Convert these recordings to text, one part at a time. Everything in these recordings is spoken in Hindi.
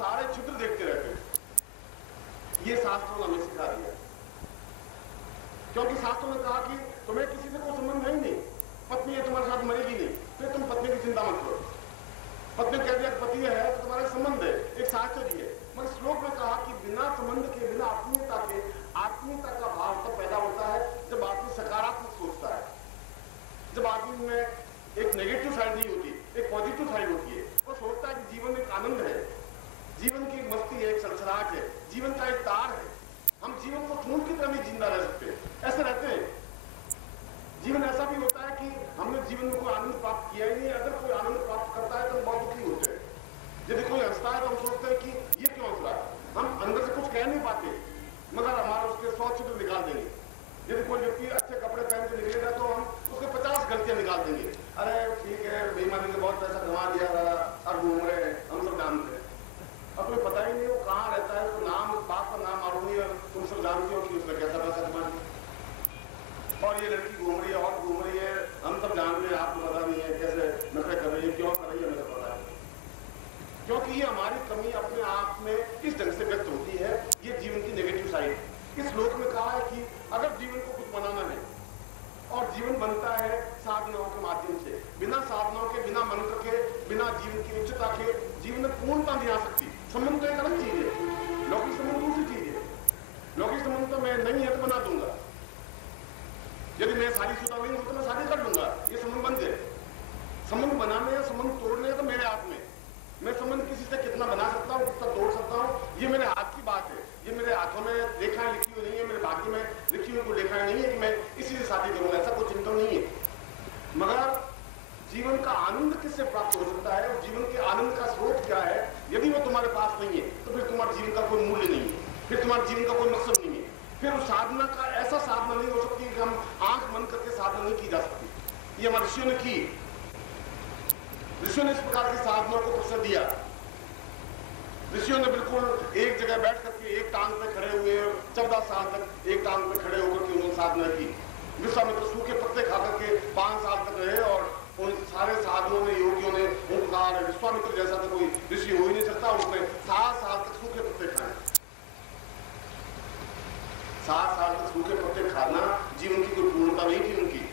सारे छिद्र देखते रहते हैं। ये शास्त्रों ने हमें सिखा दिया, क्योंकि शास्त्रों ने कहा कि तुम्हें किसी से कोई संबंध है ही नहीं, पत्नी है तुम्हारे साथ मरेगी नहीं, फिर तुम पत्नी की चिंता मत करो। पत्नी कह दिया पति है तो तुम्हारा संबंध है, एक शास्त्र भी है। मगर श्लोक में कहा कि बिना संबंध के, बिना आत्मीयता का भाव तब पैदा होता है जब आदमी सकारात्मक सोचता है, जब आदमी में एक नेगेटिव साइड नहीं होती, एक पॉजिटिव साइड होती है। वो सोचता है कि जीवन एक आनंद है, जीवन की एक मस्ती है, एक सलसलाहट है, जीवन का एक तार है। हम जीवन को खून की तरह भी जिंदा रह सकते हैं, ऐसे रहते हैं। जीवन ऐसा भी होता है कि हमने जीवन में कोई आनंद प्राप्त किया ही नहीं। अगर कोई आनंद प्राप्त करता है तो हम बहुत दुखी होते हैं। यदि कोई हंसता है तो हम सोचते हैं कि ये क्यों हंस रहा है। हम अंदर से कुछ कह नहीं पाते, मगर हमारा उसके 100 छिद्र निकाल देंगे। यदि कोई व्यक्ति अच्छे कपड़े पहन के निकलेगा तो हम उसके 50 गलतियां निकाल देंगे। अरे ठीक है, बेईमानी ने बहुत पैसा कमा लिया और घूम रहे हैं, हम सब जानते हैं। अब तुम्हें पता ही नहीं वो कहाँ रहता है, तो नाम बाप का नाम मालूम नहीं है, तुम सब जानते हो कि उसने कैसा पैसा कमा लिया। और ये लड़की घूम रही है और घूम रही है, हम सब जानते हैं, आपको पता नहीं है कैसे नखरे कर रही है, क्यों कर रही है, हमें पता है। क्योंकि ये हमारी कमी अपने आप में इस ढंग से व्यक्त होती है। ये जीवन की नेगेटिव साइड। इस श्लोक में कहा है कि अगर जीवन को कुछ बनाना है, और जीवन बनता है साधनाओं के माध्यम से, बिना साधनाओं के, बिना मंत्र के, बिना जीवन की उच्चता के जीवन में पूर्णता नहीं आ सकती। संबंध तो एक अलग चीज है, लौकिक संबंध दूसरी चीज है। लौकिक संबंध तो मैं नहीं है तो बना दूंगा, यदि मैं शादीशुदा नहीं हूं तो मैं शादी कर लूंगा, ये संबंध बन जाए। संबंध बनाने या संबंध तोड़ने तो मेरे हाथ में। मैं संबंध किसी से कितना बना सकता हूँ, कितना तोड़ सकता हूँ, ये मेरे हाथ की बात है। ये मेरे हाथों में रेखाएं लिखी हुई नहीं है, मेरे भाग्य में लिखी हुई कोई रेखाएं नहीं है कि मैं इसी से शादी करूंगा, ऐसा कोई चिंतन नहीं है। मगर जीवन का आनंद किससे प्राप्त हो सकता है, और जीवन के आनंद का स्रोत क्या है, यदि वो तुम्हारे पास नहीं है तो फिर तुम्हारे जीवन का कोई मूल्य नहीं है, फिर तुम्हारे जीवन का कोई मकसद नहीं है। फिर उस साधना का ऐसा साधना नहीं हो सकती कि हम आंख बंद करके साधना नहीं की जा सकती। ये हमारे ऋषियों ने की। ऋषियों ने इस प्रकार की साधनाओं को प्रसिद्ध दिया। ऋषियों ने बिल्कुल एक जगह बैठ करके एक टांग पे खड़े हुए 14 साल तक एक टांग पे खड़े होकर के उन्होंने साधना की। विश्वामित्र सूखे पत्ते खा करके 5 साल तक रहे, और उन सारे साधुओं ने, योगियों ने ओंकार, विश्वामित्र जैसा तो कोई ऋषि हो ही नहीं सकता, उसने 7 साल तक सूखे पत्ते खाए। 7 साल तक सूखे पत्ते खाना जीवन की कोई पूर्णता नहीं थी उनकी।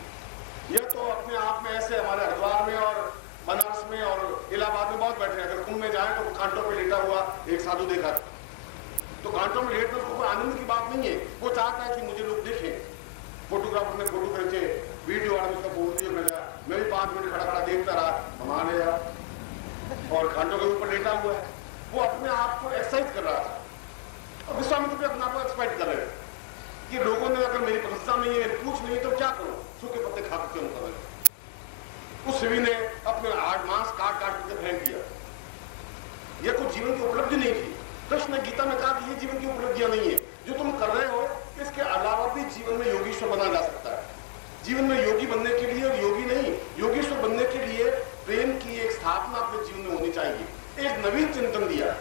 यह तो अपने आप में ऐसे हमारे हरिद्वार में और बनारस में और इलाहाबाद में बहुत बैठे हैं। अगर कुंभ में जाए तो कांटों पे लेटा हुआ एक साधु देखा, तो कांटों में लेटना उसको कोई आनंद की बात नहीं है। वो चाहता है कि मुझे लोग देखें, फोटोग्राफर ने फोटो खींचे, वीडियो वाला उसका फोटो मिला, मैं भी 5 मिनट खड़ा खड़ा देखता रहा, हमारे यार, और कांटों के ऊपर लेटा हुआ है। वो अपने आप को एक्सरसाइज कर रहा था, और विश्वामित्र भी अपने आप को एक्सरसाइज कर रहे हैं कि लोगों ने अगर मेरी प्रशंसा नहीं है, पूछ नहीं है तो क्या करूं, सूखे पत्ते खा करके उनका रहे। उस शिवी ने अपने हार्ड मांस काट काट करके फेंक दिया। यह कोई जीवन की उपलब्धि नहीं थी। कृष्ण ने गीता में कहा कि ये जीवन की उपलब्धियां नहीं है जो तुम कर रहे हो, इसके अलावा भी जीवन में योगीश्वर बना जा सकता है। जीवन में योगी बनने के लिए, और योगी नहीं योगीश्वर बनने के लिए प्रेम की एक स्थापना अपने जीवन में होनी चाहिए। एक नवीन चिंतन दिया,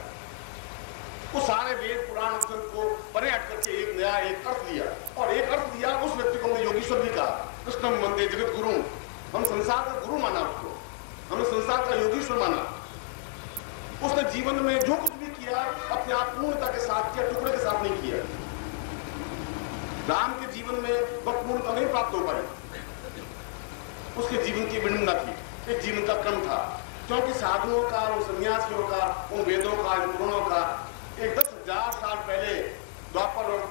वो सारे वेद पुराण उपनिषद को परे हट करके एक नया एक अर्थ दिया, और एक अर्थ दिया उस व्यक्ति को हमने योगीश्वर भी कहा। कृष्ण वंदे जगत गुरु, हम संसार का गुरु माना उसको, हमने संसार का योगीश्वर माना। उसने जीवन में जो कुछ भी किया अपने आप पूर्णता के साथ किया, टुकड़े के साथ नहीं किया। राम के जीवन में वह पूर्णता नहीं प्राप्त हो पाई, उसके जीवन की विडंबना थी, एक जीवन का क्रम था। क्योंकि साधुओं का, उन सन्यासियों का, उन वेदों का, इन पुराणों का एक 10,000 साल पहले द्वापर और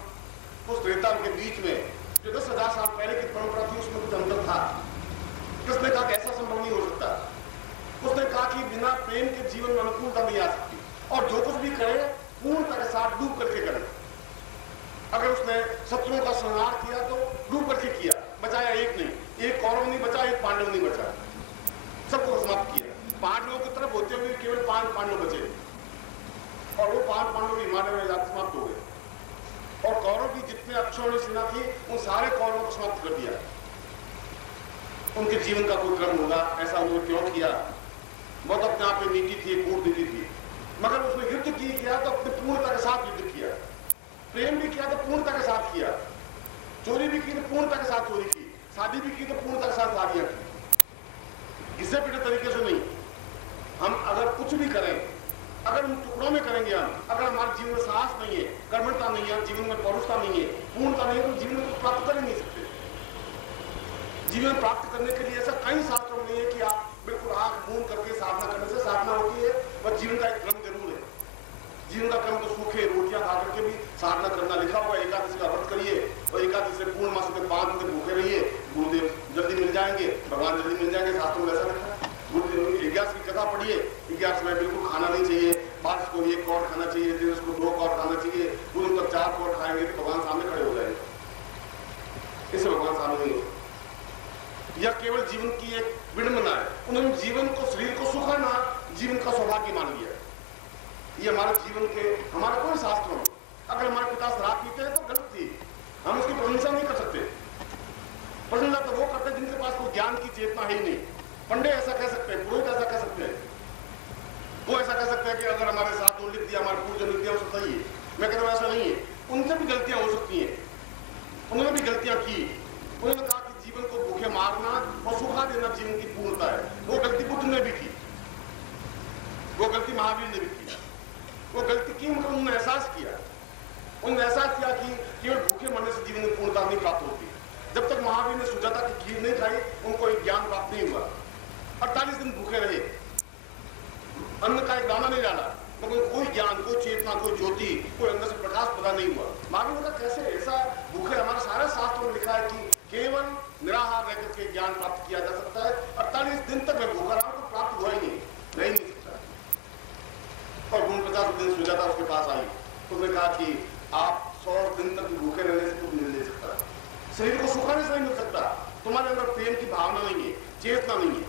उस त्रेता के बीच में जो 10,000 साल पहले की परंपरा थी उसमें कुछ अंतर था। किसने कहा कि ऐसा संभव नहीं हो सकता। उसने कहा कि बिना प्रेम के जीवन में अनुकूलता नहीं आ सकती, और जो कुछ भी करे पूर्णता के साथ डूब करके करे। अगर उसने शत्रुओं का संहार किया तो डूब करके किया, बचाया एक नहीं, एक कौरव नहीं बचा, एक पांडव नहीं बचा, सबको समाप्त किया। पांडवों की तरफ होते हुए केवल 5 पांडव बचे, और वो 5 पांडव हिमालय में जाकर समाप्त हो गए। और कौरव की जितने अक्षौणी सेना थी उन सारे कौरवों को समाप्त कर दिया। उनके जीवन का कोई क्रम होगा, ऐसा उन्होंने क्यों किया? बहुत अपने आप में नीति थी, कूटनीति थी, मगर उसने युद्ध किया तो अपने पूर्णता के साथ युद्ध किया। प्रेम भी किया तो पूर्णता के साथ किया, चोरी भी की तो पूर्णता के साथ चोरी की, शादी भी की तो पूर्णता के साथ शादियां की, घिसे पिटे तरीके से नहीं। हम अगर कुछ भी करें अगर हम टुकड़ों में करेंगे, अगर हमारे जीवन में साहस नहीं है, कर्मठता नहीं है, जीवन में पौरुषता नहीं है, पूर्णता नहीं है, तो जीवन में कुछ प्राप्त कर ही नहीं सकते। जीवन प्राप्त करने के लिए ऐसा कई शास्त्रों में नहीं है कि आप बिल्कुल आंख मूंद करके साधना करने से साधना होती है, और जीवन का एक क्रम जरूर है। जीवन का क्रम तो सूखे रोटियां खा करके भी साधना करना लिखा हुआ है। एकादशी का व्रत करिए और एकादशी से पूर्ण मास में 5 दिन भूखे रहिए, गुरुदेव जल्दी मिल जाएंगे, भगवान जल्दी मिल जाएंगे, शास्त्रों में ऐसा लिखा है। गुरुदेव 11 की कथा पढ़िए, 11 में बिल्कुल खाना नहीं चाहिए, 5 को 1 कौर खाना चाहिए, 13 को 2 कौर खाना चाहिए, गुरु तक 4 कौर खाएंगे तो भगवान सामने खड़े हो जाएंगे। इससे भगवान सामने नहीं होते। यह केवल जीवन की एक विडंबना है। उन्होंने जीवन को, शरीर को सुखाना जीवन का सौभाग्य मान लिया। ये हमारे जीवन के, हमारा कोई शास्त्र में अगर हमारे पिता शराब पीते हैं तो गलत थी, हम उसकी प्रशंसा नहीं कर सकते। प्रशंसा तो वो करते हैं जिनके पास कोई ज्ञान की चेतना ही नहीं। पंडित ऐसा कह सकते हैं, पुरोहित ऐसा कह सकते हैं, वो ऐसा कह सकते हैं कि अगर हमारे साथ लिख दिया, हमारे पूर्वजों लिख दिया, वो सही है। मैं कहता हूं ऐसा नहीं है, उनसे भी गलतियां हो सकती हैं, उन्होंने भी गलतियां की। उन्होंने कहा कि जीवन को भूखे मारना और सुखा देना जीवन की पूर्णता है। वो गलती बुद्ध ने भी की, वो गलती महावीर ने भी की। वो गलती की मतलब उन्होंने एहसास किया, उन्होंने एहसास किया कि केवल भूखे मरने से जीवन में पूर्णता नहीं प्राप्त होती। जब तक महावीर ने सुजाता की खीर नहीं खाई, उनको एक ज्ञान प्राप्त नहीं हुआ। 48 दिन भूखे रहे, अन्न का एक दाना नहीं डाला, मगर कोई ज्ञान, कोई चेतना, कोई ज्योति, कोई अंदर से प्रकाश पैदा नहीं हुआ। महावीर ने कहा कैसे ऐसा भूखे, हमारे सारे शास्त्रों में लिखा है कि केवल निराहार रहकर के ज्ञान प्राप्त किया जा सकता है। 48 दिन तक मैं भूखा रहा, तो प्राप्त हुआ ही नहीं सकता। और 49 दिन सुजाता उसके पास आई, उसने कहा कि आप 100 दिन तक भूखे रहने से कुछ नहीं ले सकता, शरीर को सुखाने से नहीं मिल सकता। तुम्हारे अंदर प्रेम की भावना नहीं है, चेतना नहीं है,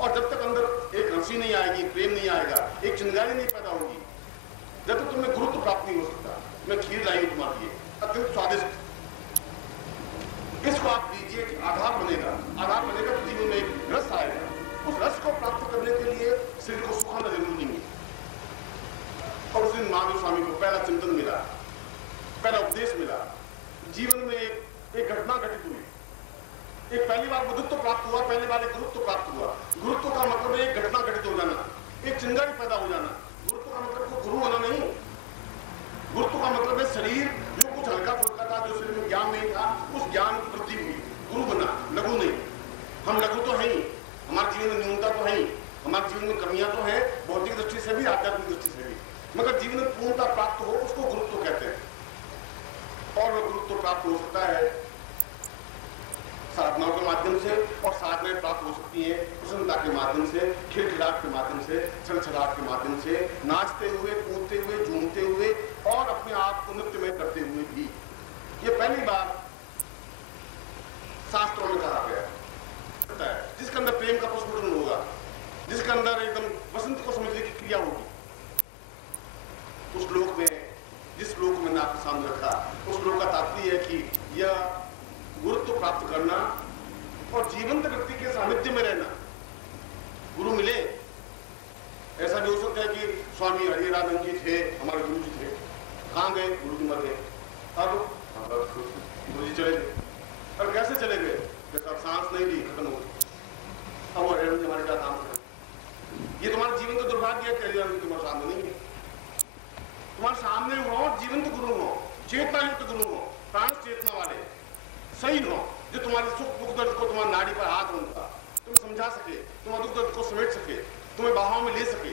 और जब तक अंदर एक हंसी नहीं आएगी, प्रेम नहीं आएगा, एक चिंगारी नहीं पैदा होगी, जब तक तुम्हें गुरुत्व प्राप्त नहीं हो सकता। मैं खीर लाई हूं तुम्हारे लिए, अत्यंत स्वादिष्ट, इसको आप लीजिए, आधार बनेगा। आधार बनेगा तो जीवन में एक रस आएगा। उस रस को प्राप्त करने के लिए शरीर को सुखाना जरूरी नहीं है। और उस दिन महावीर स्वामी को पहला चिंतन मिला, पहला उपदेश मिला। जीवन में एक घटना घटित हुई, एक पहली बार बुद्धत्व प्राप्त हुआ, पहली बार एक गुरुत्व प्राप्त हुआ। गुरुत्व का मतलब है एक घटना घटित हो जाना, एक चिंगारी पैदा हो जाना। गुरुत्व का मतलब को गुरु होना नहीं, गुरुत्व का मतलब है शरीर जो कुछ हल्का फुल्का था, जो शरीर में ज्ञान नहीं था, उस ज्ञान की वृद्धि हुई, गुरु बना, लघु नहीं। हम लघु तो है ही, हमारे जीवन में न्यूनता तो है ही, हमारे जीवन में कमियां तो है, भौतिक दृष्टि से भी, आध्यात्मिक दृष्टि से भी, मगर जीवन में पूर्णता प्राप्त हो उसको गुरुत्व कहते हैं। और वह गुरुत्व प्राप्त हो सकता है साधनाओं के माध्यम से, और साधनाएं प्राप्त हो सकती हैं प्रसन्नता के माध्यम से, खिलखिलाहट के माध्यम से, छलछलाहट के माध्यम से, नाचते हुए, कूदते हुए, झूमते हुए, और अपने आप को नृत्यमय करते हुए भी। ये पहली बार शास्त्रों में कहा गया है, जिसके अंदर प्रेम का प्रस्फुटन होगा, जिसके अंदर एकदम वसंत को समझने की क्रिया होगी। उस श्लोक में, जिस श्लोक में आपके सामने रखा, उस श्लोक का तात्पर्य है कि यह गुरुत्व प्राप्त करना और जीवंत व्यक्ति के सानिध्य में रहना। गुरु मिले, ऐसा भी हो सकता है कि स्वामी हरिराधन जी थे, हमारे गुरु जी थे, कहाँ गए, गुरु जी मर गए, अब गुरु जी चले गए। और कैसे चले गए, जैसा सांस नहीं ली, खत्म हो गई, अब हरिराधन जी हमारे क्या काम करें। ये तुम्हारे जीवन का दुर्भाग्य है कि हरिराधन तुम्हारे सामने नहीं है। तुम्हारे सामने हो, जीवंत गुरु हो, चेतना युक्त गुरु हो, प्राण चेतना वाले सही हो, जो तुम्हारे सुख दुख दर्द को, तुम्हारी नाड़ी पर हाथ रखता, तुम्हें समझा सके, तुम्हारे दुख दर्द को समेट सके, तुम्हें बाहों में ले सके,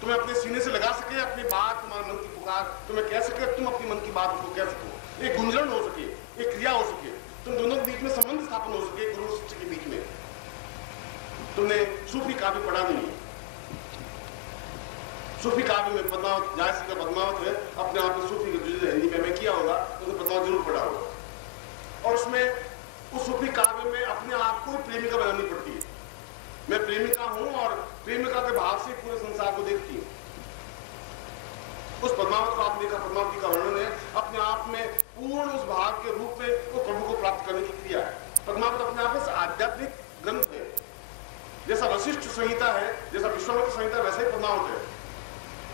तुम्हें अपने सीने से लगा सके, अपनी बात, तुम्हारे मन की पुकार तुम्हें कह सके, तुम अपनी मन की बात उसको कह सको, एक गुंजरण हो सके, एक क्रिया हो सके, तुम दोनों के बीच में संबंध स्थापन हो सके, गुरु शिष्य के बीच में। तुमने सूफी काव्य पढ़ा नहीं है, सूफी काव्य में पद्मावत, जायसी का पद्मावत है, अपने आप में सूफी का हिंदी में किया होगा, तो पद्मावत जरूर पढ़ा होगा। और उसमें उस सूफी काव्य में अपने आप को प्रेमिका बनानी पड़ती है। मैं प्रेमिका हूं और प्रेमिका के भाव से पूरे संसार को देखती हूं। उस पद्मावत को आपने देखा, पद्मावती का वर्णन है, अपने आप में पूर्ण उस भाव के रूप में वो प्रभु को प्राप्त करने की क्रिया है। पद्मावत अपने आप में आध्यात्मिक ग्रंथ है, जैसा वशिष्ठ संहिता है, जैसा विश्वामित्र संहिता, वैसे ही पद्मावत है।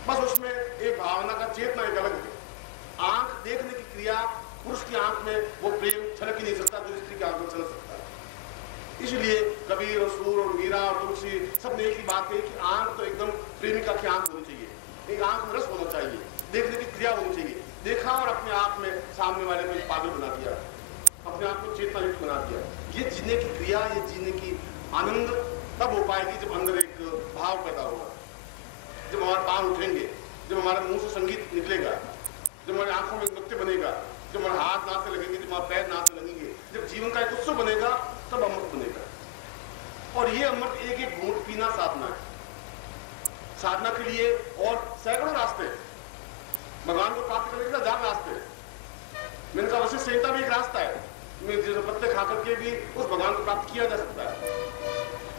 बस उसमें एक भावना का चेतना एक अलग है। आंख देखने की क्रिया, पुरुष की आंख में वो प्रेम छलक ही नहीं सकता जो स्त्री की आंख में छलक सकता है। इसलिए कबीर और सूर और मीरा और तुलसी सब ने एक ही बात कही कि आंख तो एकदम प्रेमिका की आंख होनी चाहिए। एक आंख में रस होना चाहिए, देखने की क्रिया होनी चाहिए। देखा और अपने आप में सामने वाले को एक पागल बना दिया, अपने आप को चेतना युक्त बना दिया। ये जीने की क्रिया, ये जीने की आनंद तब हो पाएगी जब अंदर एक भाव पैदा होगा, जब हमारे पांव उठेंगे, जब हमारे मुंह से संगीत निकलेगा, जब हमारी आंखों में नृत्य बनेगा, जब हमारे हाथ नाचने लगेंगे, जब हमारे पैर नाचने लगेंगे, जब जीवन का एक उत्सव बनेगा, तब अमृत बनेगा। और ये अमृत एक एक घूंट पीना साधना है। साधना के लिए और सैकड़ों रास्ते हैं, भगवान को प्राप्त करने के लिए 1000 रास्ते हैं। मैंने कहा वैसे संहिता भी एक रास्ता है, पत्ते खा करके भी उस भगवान को प्राप्त किया जा सकता है।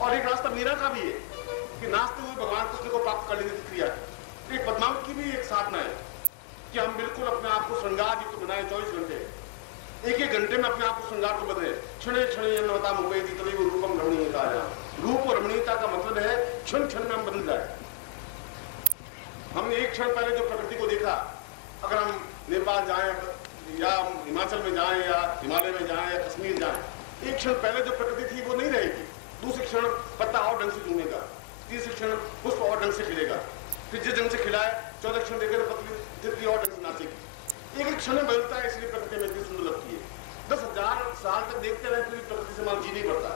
और एक रास्ता मीरा का भी है कि नाचते हुए भगवान कृष्ण को प्राप्त कर लेने की क्रिया है। एक पद्मावत की भी एक साधना है कि हम बिल्कुल अपने आप को श्रृंगार युक्त बनाए 24 घंटे, एक एक घंटे में अपने आप को श्रृंगार को बदले। क्षण क्षण अन्नवता मुपैति तदेव रूपम रमणीयता। रूप और रमणीयता का मतलब है क्षण क्षण में हम बदल जाए। हमने एक क्षण पहले जो प्रकृति को देखा, अगर हम नेपाल जाएं या हिमाचल में जाएं या हिमालय में जाएं या कश्मीर जाएं, एक क्षण पहले जो प्रकृति थी वो नहीं रहेगी। दूसरे क्षण पत्ता और ढंग से झूमेगा, तीसरे क्षण पुष्प और ढंग से खिलेगा, फिर जिस ढंग से खिलाए 14 क्षण देकर तितली और ढंग से नाचेगी। एक एक क्षण में बदलता है, इसलिए प्रकृति में इतनी सुंदर लगती है। 10,000 साल तक देखते रहे फिर प्रकृति से मानव जी नहीं बढ़ता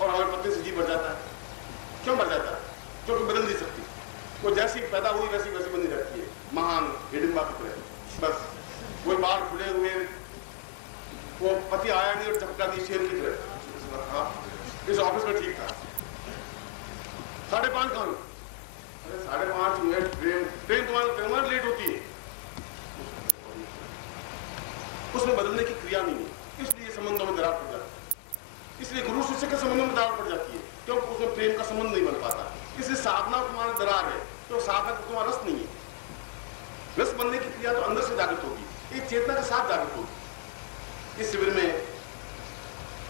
और हमारे पत्ते से जी बढ़ जाता है। क्यों बढ़ जाता है? क्योंकि बदल नहीं सकती। वो जैसी पैदा हुई वैसी वैसी बनी रहती है, महान हिडिंबा की तरह। बस वो बाल खुले हुए, वो पति आया नहीं और चपका दी शेर की तरह। हाँ, इस ऑफिस में ठीक था। 5:30 कहाँ? अरे 5:30 मिनट ट्रेन तुम्हारी लेट होती है। उसमें बदलने की क्रिया नहीं है, इसलिए संबंधों में दरार पड़ जाती है। इसलिए गुरु शिष्य के संबंधों में दरार पड़ जाती है, क्योंकि उसमें प्रेम का संबंध नहीं बन पाता। इसलिए साधना तुम्हारा दरार है, तो साधना को तुम्हारा रस नहीं है। रस बनने की क्रिया तो अंदर से जागृत होगी, एक चेतना के साथ जागृत होगी। इस शिविर में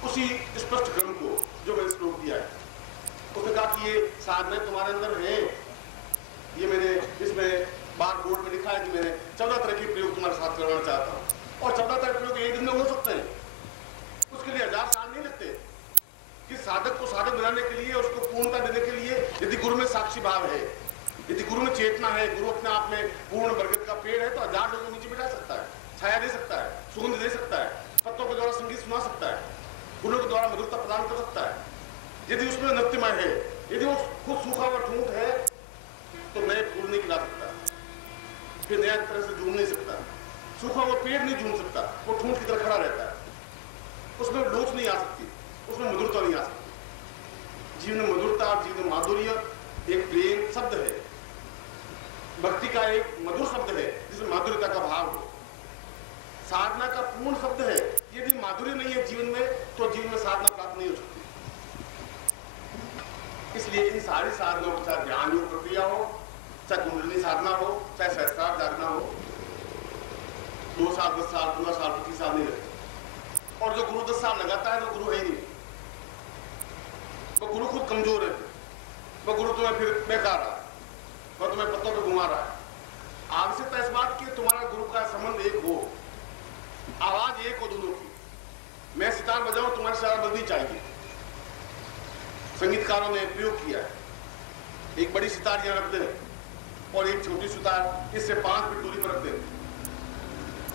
उसी स्पष्ट क्रम को जो मैंने श्लोक दिया है, उसने कहा कि ये साधना तुम्हारे अंदर है। ये मैंने इसमें बार बोर्ड में लिखा है कि मैंने 14 तरह के प्रयोग तुम्हारे साथ करवाना चाहता हूँ। और 14 तरह के प्रयोग एक दिन में हो सकते हैं, उसके लिए 1000 साल नहीं लगते। कि साधक को साधक बनाने के लिए, उसको पूर्णता देने के लिए, यदि गुरु में साक्षी भाव है, यदि गुरु में चेतना है, गुरु अपने आप में पूर्ण बरगद का पेड़ है, तो 1000 लोगों को नीचे बिठा सकता है, छाया दे सकता है, सुगंध दे सकता है, पत्तों के द्वारा संगीत सुना सकता है, फूलों के द्वारा मधुरता प्रदान कर सकता है। यदि उसमें नृत्यमय है, यदि वो खुद सूखा हुआ ठूंठ है, तो नए फूल नहीं खिला सकता, फिर नया तरह से झूम नहीं सकता। सूखा हुआ पेड़ नहीं झूम सकता, वो ठूंठ की तरह खड़ा रहता है। उसमें लोच नहीं आ सकती, उसमें मधुरता नहीं आ सकती। जीवन में मधुरता, जीवन में माधुर्य एक प्रेम शब्द है, भक्ति का एक मधुर शब्द है जिसमें माधुर्यता का भाव हो। साधना का पूर्ण शब्द है, यदि माधुर्य नहीं है जीवन में, तो जीवन में साधना प्राप्त नहीं हो सकती। इसलिए इन सारी साधनाओं, चाहे ध्यान योग प्रक्रिया हो, चाहे कुंडलिनी साधना हो, चाहे सहस्त्रार साधना हो, 2 साल 10 साल 15 साल 25 साल नहीं लगते। और जो गुरु 10 साल लगाता है, तो गुरु है ही नहीं। वो गुरु खुद कमजोर है, वो गुरु तुम्हें फिर बेकार रहा है, वो तुम्हें पत्तों पे घुमा रहा है। आवश्यकता इस बात की तुम्हारा गुरु का संबंध एक हो, आवाज एक हो दोनों की। मैं सितार बजाऊं, तुम्हारी सितार बजनी चाहिए। संगीतकारों ने प्रयोग किया है, एक बड़ी सितार यहाँ रख दे और एक छोटी सितार इससे 5 फीट दूरी पर रख दे,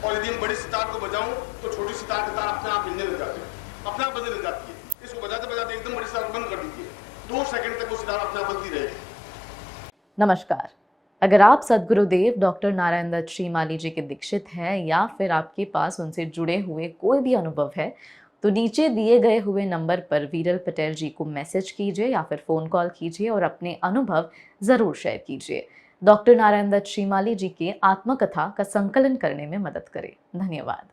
और यदि मैं बड़ी सितार को बजाऊं तो छोटी सितार की तार अपने आप हिलने लग जाती है, अपने आप बजने लग जाती है। इसको बजाते बजाते एकदम बड़ी सितार बंद कर दीजिए, 2 सेकंड तक वो सितार अपने आप बजती रहेगी। नमस्कार। अगर आप सद्गुरुदेव डॉक्टर नारायण दत्त श्रीमाली जी के दीक्षित हैं या फिर आपके पास उनसे जुड़े हुए कोई भी अनुभव है, तो नीचे दिए गए हुए नंबर पर वीरल पटेल जी को मैसेज कीजिए या फिर फ़ोन कॉल कीजिए और अपने अनुभव ज़रूर शेयर कीजिए। डॉक्टर नारायण दत्त श्रीमाली जी के आत्मकथा का संकलन करने में मदद करें। धन्यवाद।